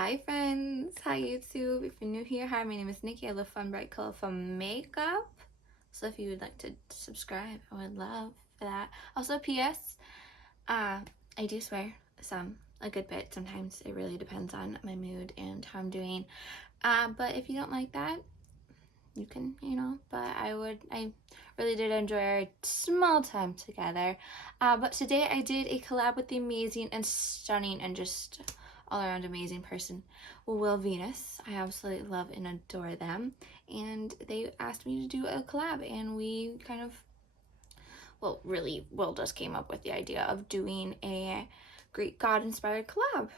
Hi friends, hi YouTube. If you're new here, hi, my name is Nikki. I love fun, bright, colorful makeup. So if you would like to subscribe, I would love for that. Also, P.S. I do swear a good bit. Sometimes it really depends on my mood and how I'm doing. But if you don't like that, you can, but I really did enjoy our small time together. But today I did a collab with the amazing and stunning and just all around amazing person, Will Venus. I absolutely love and adore them. And they asked me to do a collab, and we kind of, really, Will just came up with the idea of doing a Greek god inspired collab.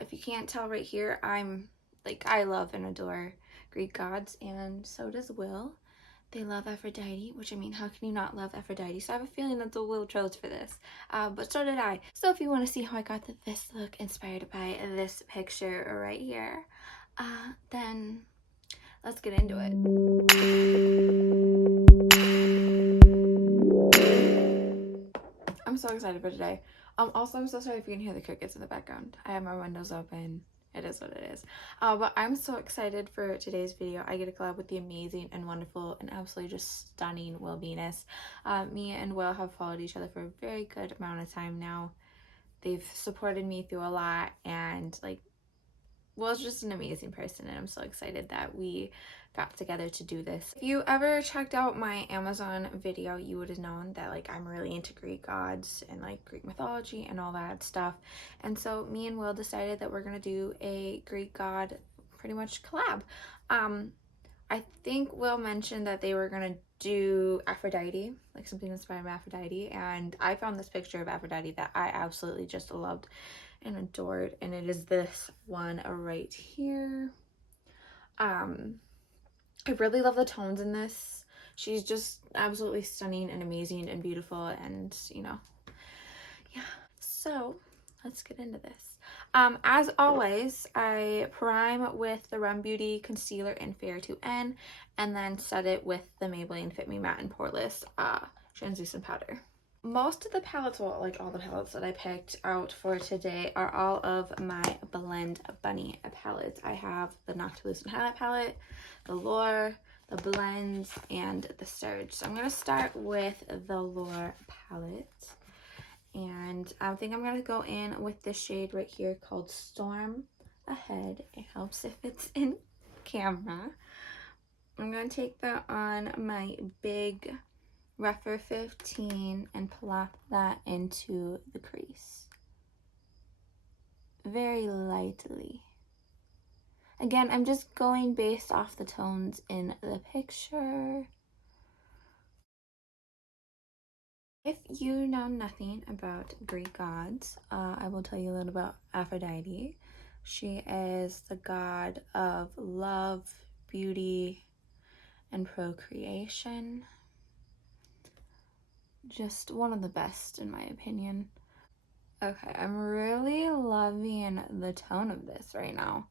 If you can't tell right here, I love and adore Greek gods, and so does Will. They love Aphrodite, which, I mean, how can you not love Aphrodite? So I have a feeling that the Will chose for this, but so did I. So if you want to see how I got this look inspired by this picture right here, then let's get into it. I'm so excited for today. Also, I'm so sorry if you can hear the crickets in the background. I have my windows open. It is what it is. But I'm so excited for today's video. I get to collab with the amazing and wonderful and absolutely just stunning Will Venus. Me and Will have followed each other for a very good amount of time now. They've supported me through a lot, and Will's just an amazing person, and I'm so excited that we got together to do this. If you ever checked out my Amazon video, you would have known that I'm really into Greek gods and Greek mythology and all that stuff. And so me and Will decided that we're gonna do a Greek god pretty much collab. I think Will mentioned that they were gonna do Aphrodite, something inspired by Aphrodite, and I found this picture of Aphrodite that I absolutely just loved and adored, and it is this one right here. I really love the tones in this. She's just absolutely stunning and amazing and beautiful, and yeah. So let's get into this. As always, I prime with the Rem Beauty Concealer in Fair 2N, and then set it with the Maybelline Fit Me Matte and Poreless Translucent Powder. Most of the palettes, well, all the palettes that I picked out for today are all of my Blend Bunny palettes. I have the Noctilucent Highlight Palette, the Lure, the Blends, and the Surge. So I'm going to start with the Lure palette. And I think I'm going to go in with this shade right here called Storm Ahead. It helps if it's in camera. I'm going to take that on my big Rougher 15 and plop that into the crease very lightly. Again, I'm just going based off the tones in the picture. If you know nothing about Greek gods, I will tell you a little about Aphrodite. She is the god of love, beauty, and procreation. Just one of the best, in my opinion. Okay, I'm really loving the tone of this right now.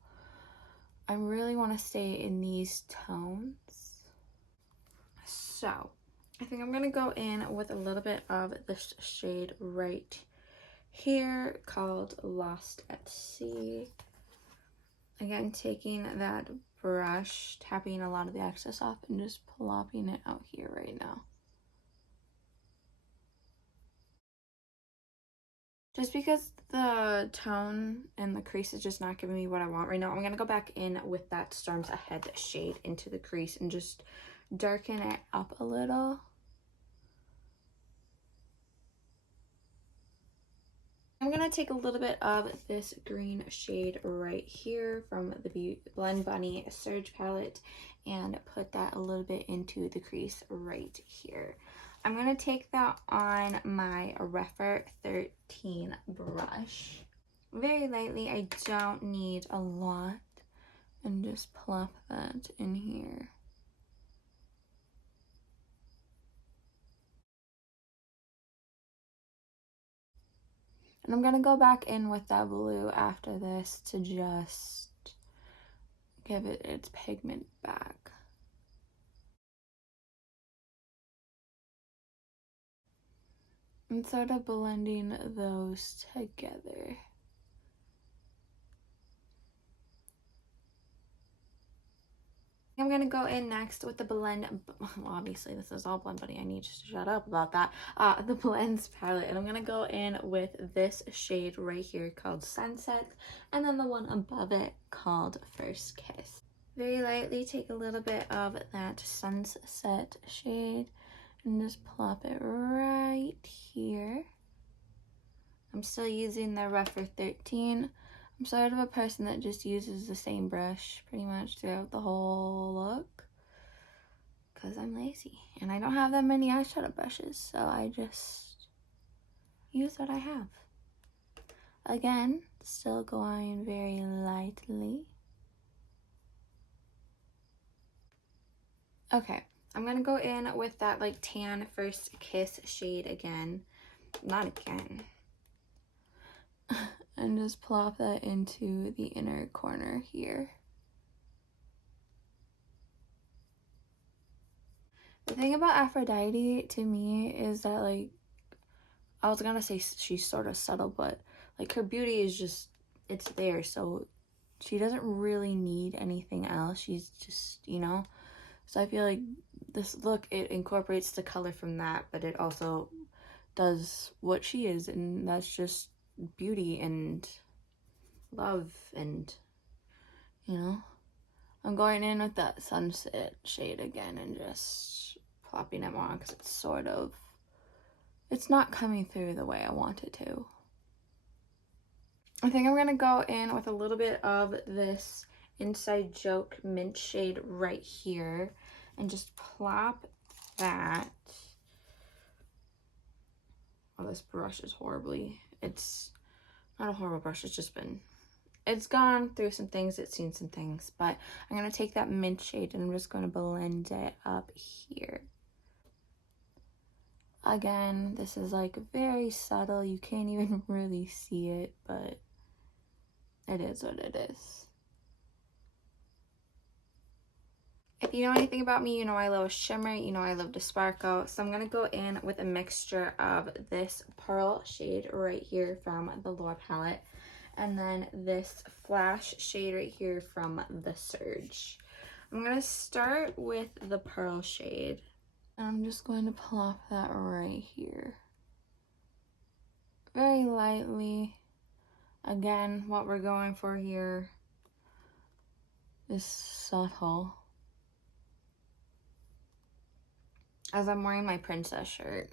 I really want to stay in these tones. So, I think I'm going to go in with a little bit of this shade right here called Lost at Sea. Again, taking that brush, tapping a lot of the excess off, and just plopping it out here right now. Just because the tone and the crease is just not giving me what I want right now, I'm going to go back in with that Storms Ahead shade into the crease and just darken it up a little. I'm going to take a little bit of this green shade right here from the Blend Bunny Surge palette and put that a little bit into the crease right here. I'm going to take that on my Refer 13 brush. Very lightly, I don't need a lot, and just plop that in here. And I'm gonna go back in with that blue after this to just give it its pigment back. And sort of blending those together. I'm going to go in next with the blend. Well, obviously this is all blend buddy. I need to shut up about that. The blends palette. And I'm going to go in with this shade right here called Sunset. And then the one above it called First Kiss. Very lightly take a little bit of that Sunset shade and just plop it right here. I'm still using the Rougher 13. I'm sort of a person that just uses the same brush pretty much throughout the whole look because I'm lazy and I don't have that many eyeshadow brushes, so I just use what I have. Again, still going very lightly. Okay, I'm gonna go in with that like tan First Kiss shade again. Not again. And just plop that into the inner corner here. The thing about Aphrodite to me is that, like, I was gonna say she's sort of subtle, but like her beauty is just, it's there, so she doesn't really need anything else. She's just, you know? So I feel like this look, it incorporates the color from that, but it also does what she is, and that's just beauty and love, and, you know? I'm going in with that Sunset shade again and just plopping it on because it's sort of, it's not coming through the way I want it to. I think I'm going to go in with a little bit of this Inside Joke mint shade right here and just plop that. Oh, this brush is horribly, it's not a horrible brush, it's gone through some things, it's seen some things, but I'm going to take that mint shade and I'm just going to blend it up here. Again, this is like very subtle, you can't even really see it, but it is what it is. If you know anything about me, you know I love a shimmer, you know I love to sparkle, so I'm going to go in with a mixture of this pearl shade right here from the Lore palette, and then this flash shade right here from the Surge. I'm going to start with the pearl shade. I'm just going to plop that right here. Very lightly. Again, what we're going for here is subtle. As I'm wearing my princess shirt.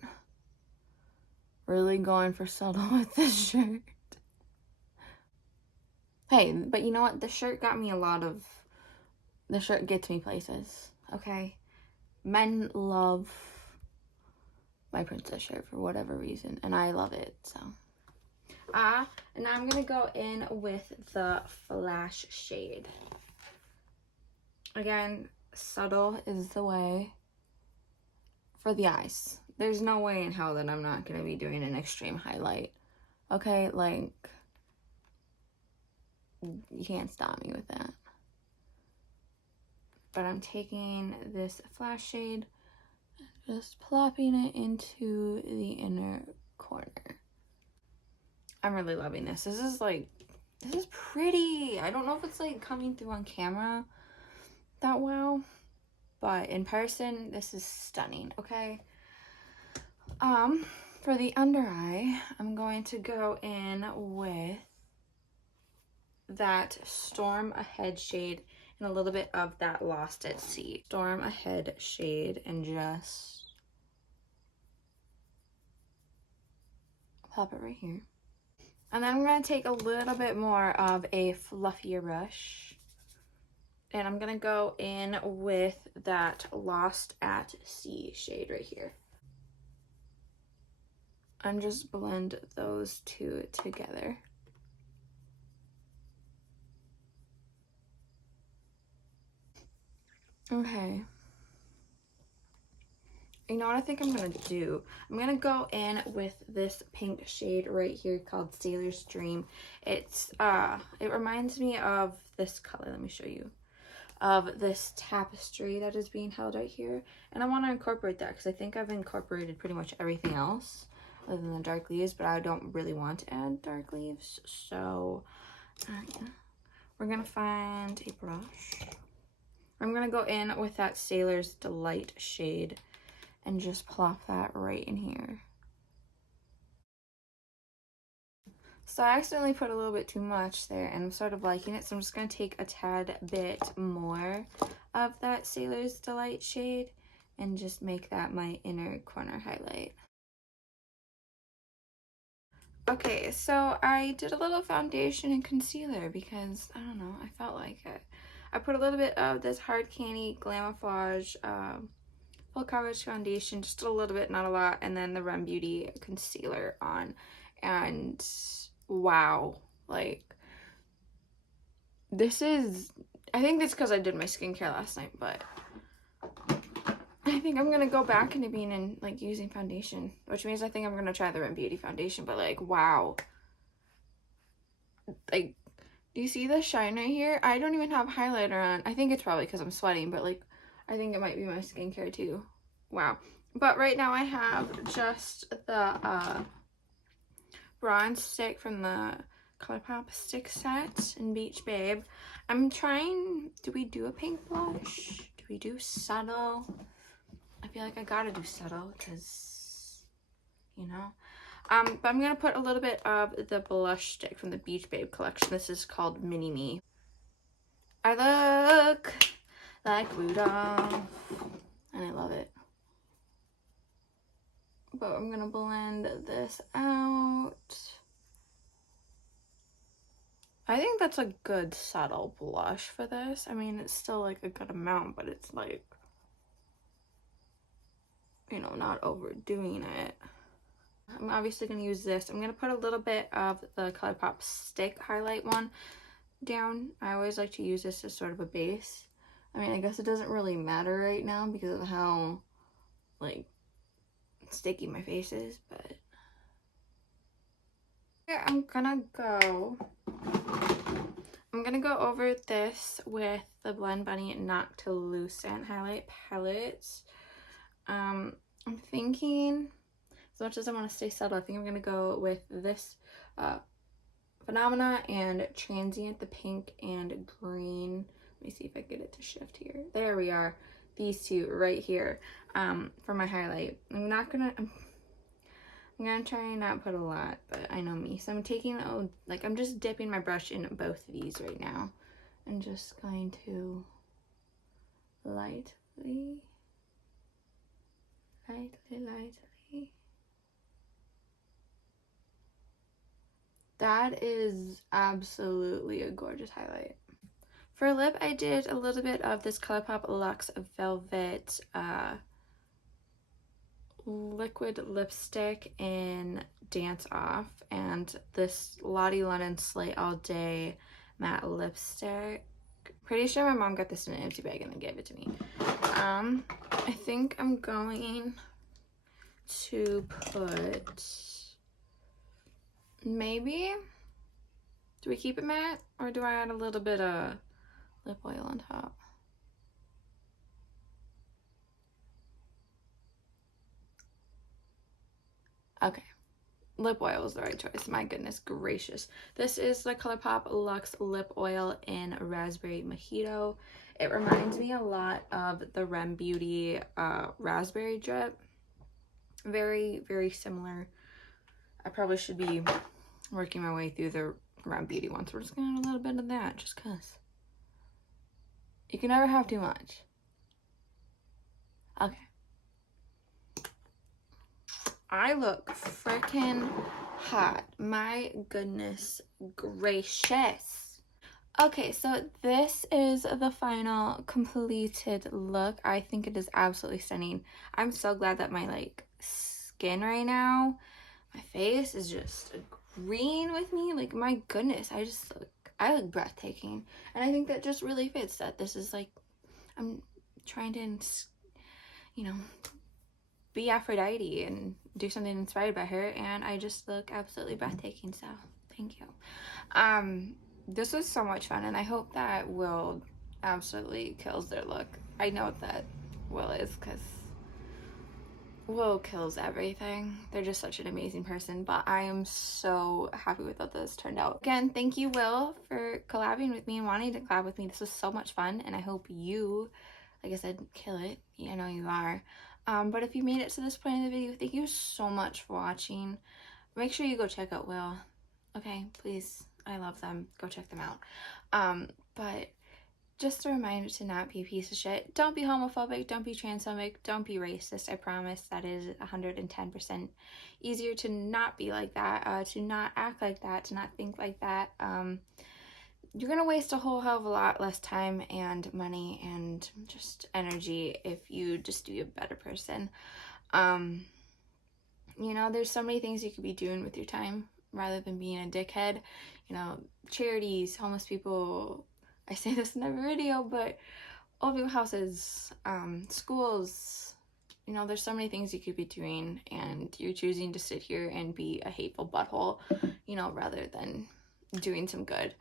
Really going for subtle with this shirt. Hey, but you know what? The shirt got me the shirt gets me places, okay? Men love my princess shirt for whatever reason, and I love it, so. And now I'm gonna go in with the flash shade. Again, subtle is the way for the eyes. There's no way in hell that I'm not gonna be doing an extreme highlight, okay? Like, you can't stop me with that. But I'm taking this flash shade and just plopping it into the inner corner. I'm really loving this. This is pretty. I don't know if it's like coming through on camera that well, but in person, this is stunning, okay? For the under eye, I'm going to go in with that Storm Ahead shade and a little bit of that Lost at Sea. Storm Ahead shade and just pop it right here. And then I'm going to take a little bit more of a fluffier brush. And I'm going to go in with that Lost at Sea shade right here. And just blend those two together. Okay. You know what I think I'm gonna do? I'm gonna go in with this pink shade right here called Sailor's Dream. It reminds me of this color, let me show you, of this tapestry that is being held right here. And I want to incorporate that because I think I've incorporated pretty much everything else other than the dark leaves, but I don't really want to add dark leaves. So yeah. We're gonna find a brush. I'm gonna go in with that Sailor's Delight shade and just plop that right in here. So I accidentally put a little bit too much there, and I'm sort of liking it, so I'm just going to take a tad bit more of that Sailor's Delight shade and just make that my inner corner highlight. Okay, so I did a little foundation and concealer because, I don't know, I felt like it. I put a little bit of this Hard Candy Glamouflage full coverage foundation, just a little bit, not a lot, and then the Rem Beauty concealer on, and wow, like, this is, I think it's because I did my skincare last night, but I think I'm gonna go back into being in, like, using foundation, which means I think I'm gonna try the Rem Beauty foundation, but, like, wow. Like, do you see the shine right here? I don't even have highlighter on. I think it's probably because I'm sweating, but, like, I think it might be my skincare too. Wow. But right now I have just the bronze stick from the ColourPop stick set in Beach Babe. I'm trying, do we do a pink blush? Do we do subtle? I feel like I gotta do subtle because, you know. But I'm gonna put a little bit of the blush stick from the Beach Babe collection. This is called Mini Me. I look like Rudolph, and I love it. But I'm gonna blend this out. I think that's a good subtle blush for this. I mean, it's still like a good amount, but it's like, you know, not overdoing it. I'm obviously gonna use this. I'm gonna put a little bit of the ColourPop stick highlight one down. I always like to use this as sort of a base. I mean, I guess it doesn't really matter right now because of how, like, sticky my face is, but yeah, I'm gonna go over this with the Blend Bunny Noctilucent highlight palettes. I'm thinking, as much as I want to stay subtle, I think I'm gonna go with this Phenomena and Transient, the pink and green. Let me see if I get it to shift here. There we are. These two right here for my highlight. I'm gonna try and not put a lot, but I know me. So I'm taking, I'm just dipping my brush in both of these right now and just going to lightly. That is absolutely a gorgeous highlight. For lip, I did a little bit of this ColourPop Luxe Velvet liquid lipstick in Dance Off and this Lottie London Slay All Day matte lipstick. Pretty sure my mom got this in an empty bag and then gave it to me. I think I'm going to put, maybe, do we keep it matte or do I add a little bit of lip oil on top? Okay, lip oil is the right choice. My goodness gracious. This is the ColourPop Luxe Lip Oil in Raspberry Mojito. It reminds me a lot of the Rem Beauty Raspberry Drip. Very, very similar. I probably should be working my way through the Rem Beauty one, so we're just gonna add a little bit of that just because. You can never have too much. Okay. I look freaking hot. My goodness gracious. Okay, so this is the final completed look. I think it is absolutely stunning. I'm so glad that my, like, skin right now, my face is just green with me. Like, my goodness, I look breathtaking. And I think that just really fits that this is, like, I'm trying to, you know, be Aphrodite and do something inspired by her, and I just look absolutely breathtaking, so thank you. This was so much fun, and I hope that Will absolutely kills their look. I know that Will is, because Will kills everything. They're just such an amazing person, but I am so happy with how this turned out. Again, thank you, Will, for collabing with me and wanting to collab with me. This was so much fun, and I hope you, like I said, kill it. I know you are. But if you made it to this point in the video, thank you so much for watching. Make sure you go check out Will. Okay, please. I love them. Go check them out. But just a reminder to not be a piece of shit. Don't be homophobic. Don't be transphobic. Don't be racist. I promise that is 110% easier to not be like that, to not act like that, to not think like that. You're going to waste a whole hell of a lot less time and money and just energy if you just be a better person. You know, there's so many things you could be doing with your time rather than being a dickhead. You know, charities, homeless people. I say this in every video, but old people houses, schools. You know, there's so many things you could be doing, and you're choosing to sit here and be a hateful butthole, you know, rather than doing some good.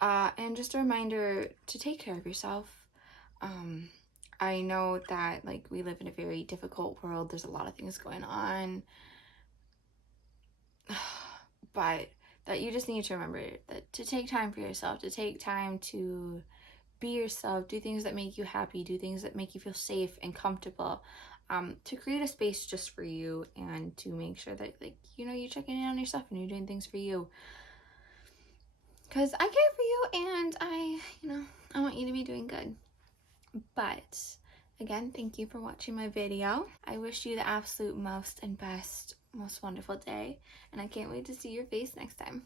And just a reminder to take care of yourself. I know that, like, we live in a very difficult world. There's a lot of things going on. But that you just need to remember that to take time for yourself, to take time to be yourself, do things that make you happy, do things that make you feel safe and comfortable, to create a space just for you, and to make sure that, like, you know, you're checking in on yourself and you're doing things for you. Because I care for you, and I want you to be doing good. But again, thank you for watching my video. I wish you the absolute most and best, most wonderful day, and I can't wait to see your face next time.